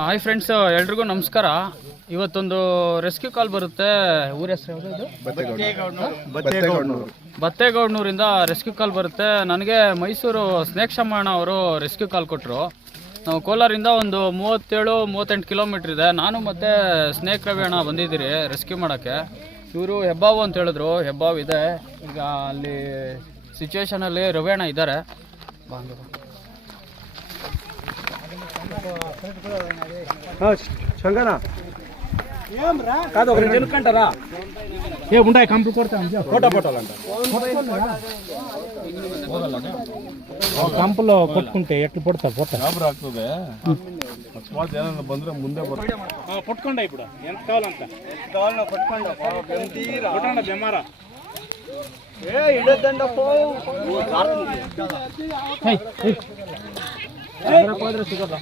Hi friends, ಎಲ್ರಿಗೂ ನಮಸ್ಕಾರ. ಇವತ್ತೊಂದು ರೆಸ್ಕ್ಯೂ ಕಾಲ್ ಬರುತ್ತೆ. ಊರ ಹೆಸರು ಯಾವುದು? ಬತ್ತೇಗೌಡನೂರಿಂದ ರೆಸ್ಕ್ಯೂ ಕಾಲ್ ಬರುತ್ತೆ. ನನಗೆ ಮೈಸೂರು ಸ್ನೇಕ್ ಶಮ್ಮಣ್ಣ ಅವರು ರೆಸ್ಕ್ಯೂ ಕಾಲ್ ಕೊಟ್ಟರು. ನಾವು ಕೋಲಾರಿಂದ ಒಂದು 37-38 ಕಿಲೋಮೀಟ್ರ್ ಇದೆ. ನಾನು ಮತ್ತು ಸ್ನೇಕ್ ರವಿ ಅಣ್ಣ ಬಂದಿದ್ದೀರಿ ರೆಸ್ಕ್ಯೂ ಮಾಡೋಕ್ಕೆ. ಇವರು ಹೆಬ್ಬಾವು ಅಂತ ಹೇಳಿದ್ರು. ಹೆಬ್ಬಾವು ಇದೆ ಈಗ ಅಲ್ಲಿ ಸಿಚುವೇಶನಲ್ಲಿ. ರವಿ ಅಣ್ಣ ಇದ್ದಾರೆ. ಶಂಕನ కాదు ఒక జనుకంటారా ఏ ఉంటాయి కంప్లీట్ కొడతాం ఫోటో ఫోటోలు అంట కంపులో కొట్టుకుంటే ఎట్లు పడతా పోతా గాబర్ ಆಗ್ತದೆ. ಅಕಸ್ಮಾತ್ ಏನಾದ್ರು ಬಂದ್ರೆ ಮುಂದೆ ಬರುತ್ತೆ. ಪಟ್ಕೊಂಡ ఇప్పుడు ఎంత కావాలంట కావాలన పట్ಕೊಂಡ ಬೆಂತೀರಾ ಪಟ್ಕೊಂಡ ಬೆಮಾರ ఏ ఇడదండ పో ಹೇ ಹೋದ್ರೆ ಸಿಗೋದ.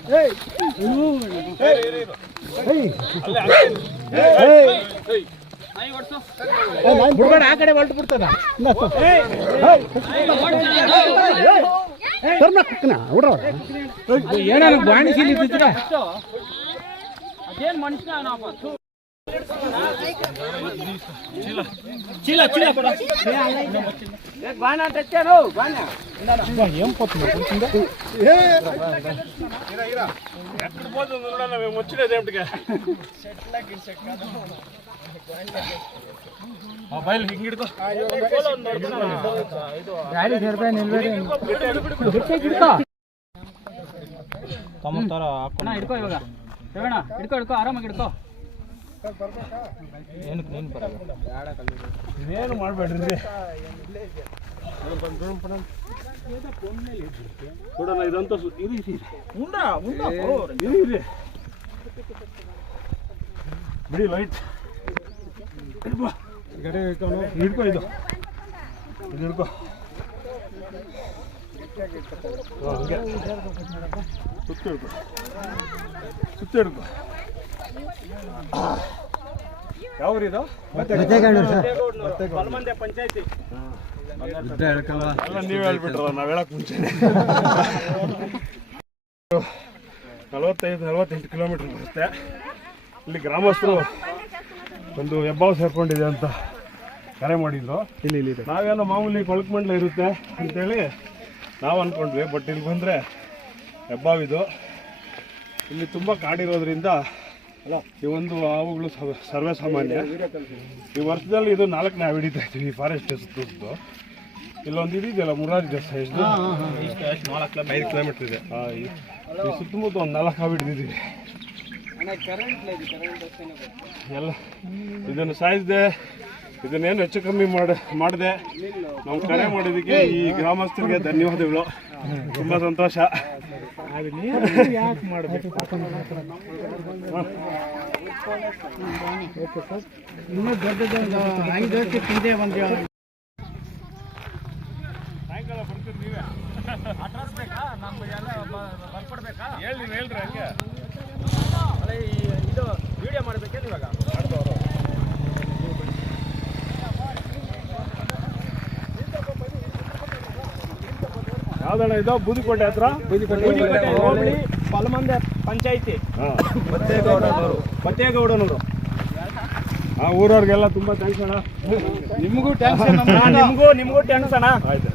ಬಿಡ್ಬೇಡ, ಆ ಕಡೆ ಹೊಲ್ಟು ಬಿಡ್ತದ. ಏನ ಬಾಣಿಸಿ ಅದೇನು ಮನುಷ್ಯ చీల చీల పడ బాణ తెచ్చారు బాణ ఏం పోతుంది ఎక్కడ పోతుంది చూడాలి. మేము వచ్చినది ఏమిటిగా మొబైల్ ಹಿಂಗಿಡ್ಕೋ ಗಾಡಿ ಸೇರ್ಪೆ ನಿಲ್ಬೇಡಿ. ತಮ್ಮತರ ಹಾಕೋಣ. ಹಿಡ್ಕೋ ಇವಾಗ ಹೇಳೋಣ. ಹಿಡ್ಕೋ ಆರಾಮಾಗಿ ಹಿಡ್ಕೋ. ಏನು ಮಾಡಬೇಡ್ರಿ. ನೋಡೋಣ ಇದಂತ ಬಿಡಿ ಲೈಟ್ ಹಿಡ್ಕೊ. ಇದು ಹಿಡ್ಕೊ. ಹಂಗೆ ಸುತ್ತ ಹಿಡ್ಕೊ. ಯಾವ ಊರಿದು? ಬಲಮಂದೆ ಪಂಚಾಯತಿ. ನೀವ್ ಹೇಳ್ಬಿಟ್ರಲ್ಲ, ನಾವ್ ಹೇಳಕ್ ಮುಂಚೆ 45-48 ಕಿಲೋಮೀಟರ್ ಬರುತ್ತೆ. ಇಲ್ಲಿ ಗ್ರಾಮಸ್ಥರು ಒಂದು ಹೆಬ್ಬಾವು ಸೇರ್ಕೊಂಡಿದೆ ಅಂತ ಕರೆ ಮಾಡಿದ್ರು. ಇಲ್ಲಿ ನಾವೇನೋ ಮಾಮೂಲಿ ಕೊಳಕಮಂಡ್ಲ ಇರುತ್ತೆ ಅಂತೇಳಿ ನಾವು ಅಂದ್ಕೊಂಡ್ವಿ. ಬಟ್ ಇಲ್ಲಿ ಬಂದರೆ ಹೆಬ್ಬಾವಿದು. ಇಲ್ಲಿ ತುಂಬ ಕಾಡಿರೋದ್ರಿಂದ ಈ ಒಂದು ಹಾವುಗಳು ಸರ್ವೇ ಸಾಮಾನ್ಯ. ಈ ವರ್ಷದಲ್ಲಿ ಇದು 4ನೇ ಹಾವು ಹಿಡಿತಾ ಇದ್ದೀವಿ ಫಾರೆಸ್ಟ್ ಸುತ್ತು. ಇಲ್ಲೊಂದು ಇದೆಯಲ್ಲ ಮುರಾರಿ ದೇಶ, ಎಷ್ಟು 5 ಕಿಲೋಮೀಟರ್ ಇದೆ. ಈ ಸುತ್ತಮುತ್ತ ಒಂದು 4 ಹಾವು ಹಿಡಿದಿದ್ದೀವಿ ಎಲ್ಲ. ಇದನ್ನು ಸಾಯಿಸಿದೆ, ಇದನ್ನೇನು ಹೆಚ್ಚು ಕಮ್ಮಿ ಮಾಡಿದೆ. ನಾವು ಕರೆ ಮಾಡಿದ್ದಕ್ಕೆ ಈ ಗ್ರಾಮಸ್ಥರಿಗೆ ಧನ್ಯವಾದಗಳು. ತುಂಬ ಸಂತೋಷ. ಯಾಕೆ ಮಾಡಬೇಕು? ಇನ್ನೂ ದೊಡ್ಡದೊಂದು 5 ವರ್ಷ ಹಿಂದೆ ಒಂದು ಸಾಯಂಕಾಲ ಬರ್ತೀರಿ ನೀವೇ. ಅಡ್ರೆಸ್ ಬೇಕಾ? ನಮ್ಗೆ ಎಲ್ಲ ಬರ್ಕೊಡ್ಬೇಕಾ? ಹೇಳ್ರಿ ಹಂಗೆ. ಅದೇ ಇದು ವಿಡಿಯೋ ಮಾಡಬೇಕೇನು ಇವಾಗ? ಯಾವ್ದಣ್ಣ ಇದು? ಬೂದಿಕೋಟೆ ಹತ್ರ, ಬೂದಿಕೋಟೆ ಹೋಬಳಿ, ಬಲಮಂದೆ ಪಂಚಾಯತಿ, ಬತ್ತೇಗೌಡನೂರು. ಆ ಊರವ್ರಿಗೆಲ್ಲ ತುಂಬ ಥ್ಯಾಂಕ್ಸ್ ಅಣ್ಣ. ನಿಮಗೂ ಥ್ಯಾಂಕ್ಸ್ ಅಣ್ಣ. ನಿಮಗೂ ಥ್ಯಾಂಕ್ಸ್ ಅಣ್ಣ. ಆಯ್ತು.